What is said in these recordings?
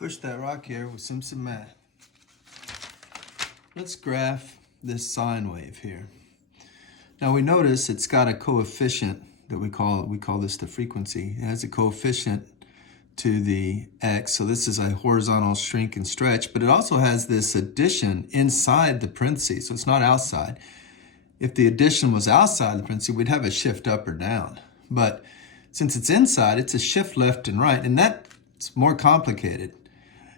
Push that rock here with some cement. Let's graph this sine wave here. Now we notice it's got a coefficient that we call this the frequency. It has a coefficient to the x, so this is a horizontal shrink and stretch, but it also has this addition inside the parentheses, so it's not outside. If the addition was outside the parentheses, we'd have a shift up or down. But since it's inside, it's a shift left and right, and that's more complicated,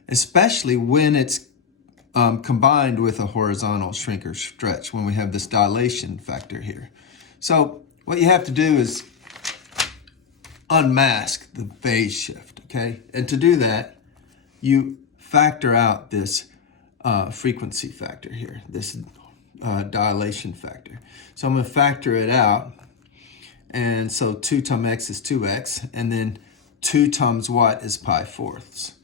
especially when it's combined with a horizontal shrink or stretch, when we have this dilation factor here. So what you have to do is unmask the phase shift, okay? And to do that, you factor out this frequency factor here, this dilation factor. So I'm going to factor it out. And so 2 times x is 2x, and then 2 times what is pi fourths.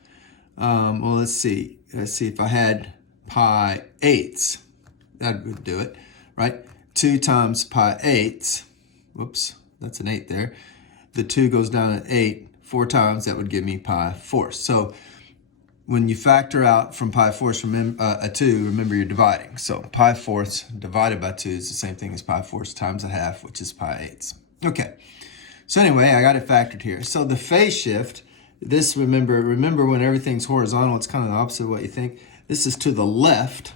Well, let's see. Let's see if I had pi eighths. That would do it, right? 2 times pi eighths. Whoops, that's an 8 there. The 2 goes down at 8. 4 times, that would give me pi fourths. So when you factor out from pi fourths a 2, remember you're dividing. So pi fourths divided by 2 is the same thing as pi fourths times a half, which is pi eighths. Okay, so anyway, I got it factored here. So the phase shift, this, remember when everything's horizontal, it's kind of the opposite of what you think. This is to the left,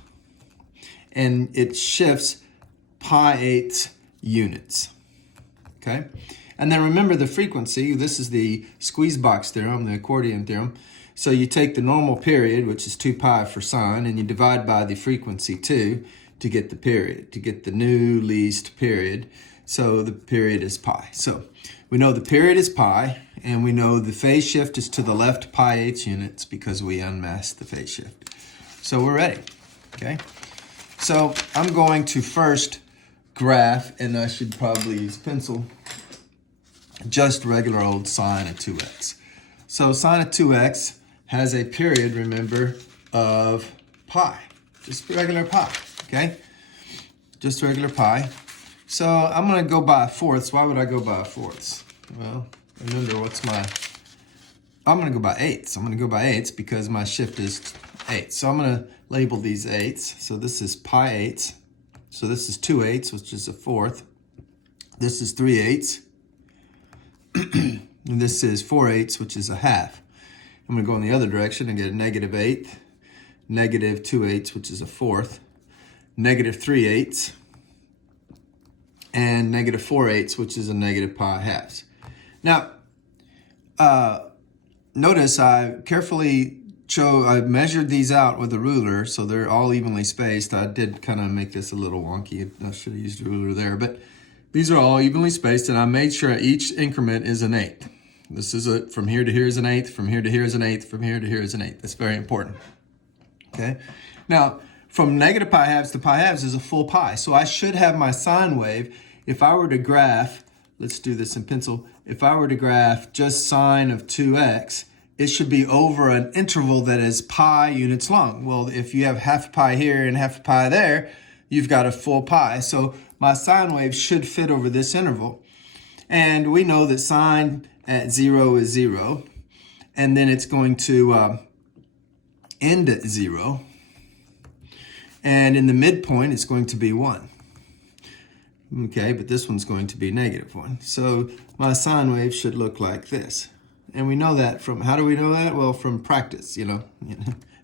and it shifts pi eighths units, okay? And then remember the frequency, this is the squeeze box theorem, the accordion theorem. So you take the normal period, which is 2 pi for sine, and you divide by the frequency 2 to get the period, to get the new least period. So the period is pi. So we know the period is pi, and we know the phase shift is to the left pi eighths units because we unmasked the phase shift. So we're ready, okay? So I'm going to first graph, and I should probably use pencil, just regular old sine of 2x. So sine of 2x has a period, remember, of pi, just regular pi, okay? Just regular pi. So I'm going to go by fourths. Why would I go by fourths? Well, remember I'm going to go by eighths. I'm going to go by eighths because my shift is eighths. So I'm going to label these eighths. So this is pi eighths. So this is 2 eighths, which is a fourth. This is 3 eighths. And this is 4 eighths, which is a half. I'm going to go in the other direction and get a negative eighth, negative 2 eighths, which is a fourth, negative 3 eighths, and negative 4 eighths, which is a negative pi halves. Now, notice I measured these out with a ruler, so they're all evenly spaced. I did kind of make this a little wonky. I should have used a ruler there, but these are all evenly spaced, and I made sure each increment is an eighth. This is from here to here is an eighth, from here to here is an eighth, from here to here is an eighth. That's very important, okay? Now, from negative pi halves to pi halves is a full pi, so I should have my sine wave. If I were to graph, let's do this in pencil, if I were to graph just sine of 2x, it should be over an interval that is pi units long. Well, if you have half a pi here and half a pi there, you've got a full pi. So my sine wave should fit over this interval. And we know that sine at 0 is 0. And then it's going to end at 0. And in the midpoint, it's going to be 1. Okay, but this one's going to be negative 1. So my sine wave should look like this. And we know that from, how do we know that? Well, from practice, you know.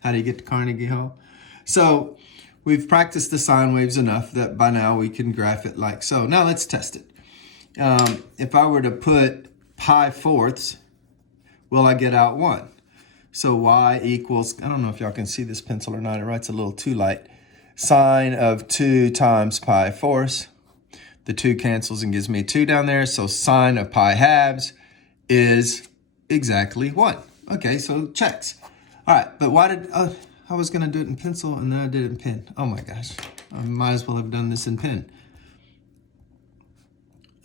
How do you get to Carnegie Hall? So we've practiced the sine waves enough that by now we can graph it like so. Now let's test it. If I were to put pi fourths, will I get out 1? So y equals, I don't know if y'all can see this pencil or not. It writes a little too light. Sine of 2 times pi fourths. The 2 cancels and gives me 2 down there. So sine of pi halves is exactly 1. Okay, so checks. All right, but why did, I was going to do it in pencil and then I did it in pen. Oh my gosh, I might as well have done this in pen.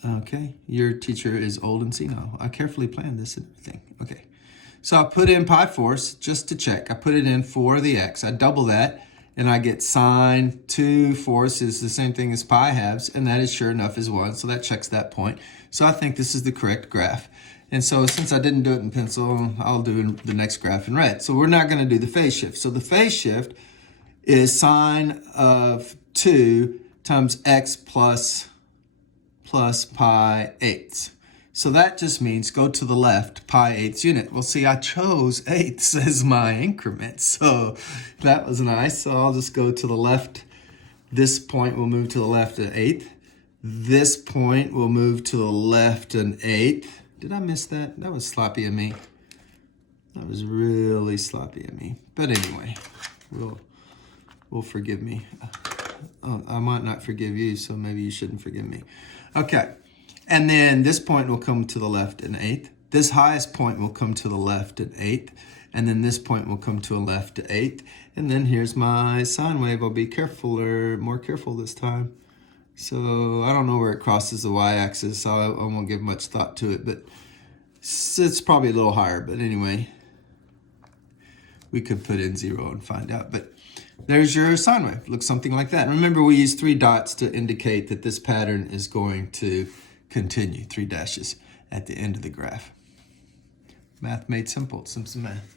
Okay, your teacher is old and senile. I carefully planned this and everything. Okay, so I put in pi fourths just to check. I put it in for the x. I double that and I get sine 2 fourths is the same thing as pi halves, and that is sure enough is 1, so that checks that point. So I think this is the correct graph. And so since I didn't do it in pencil, I'll do the next graph in red. So we're not going to do the phase shift. So the phase shift is sine of 2 times x plus pi eighths. So that just means go to the left, pi eighths unit. Well, see, I chose eighths as my increment, so that was nice. So I'll just go to the left. This point will move to the left an eighth. This point will move to the left an eighth. Did I miss that? That was sloppy of me. That was really sloppy of me. But anyway, will forgive me. Oh, I might not forgive you, so maybe you shouldn't forgive me. Okay, and then this point will come to the left an eighth. This highest point will come to the left an eighth. And then this point will come to a left an eighth. And then here's my sine wave. I'll be more careful this time. So I don't know where it crosses the y-axis, so I won't give much thought to it, but it's probably a little higher. But anyway, we could put in 0 and find out. But there's your sine wave. Looks something like that. And remember, we use 3 dots to indicate that this pattern is going to continue. 3 dashes at the end of the graph. Math made simple. Simpson Math.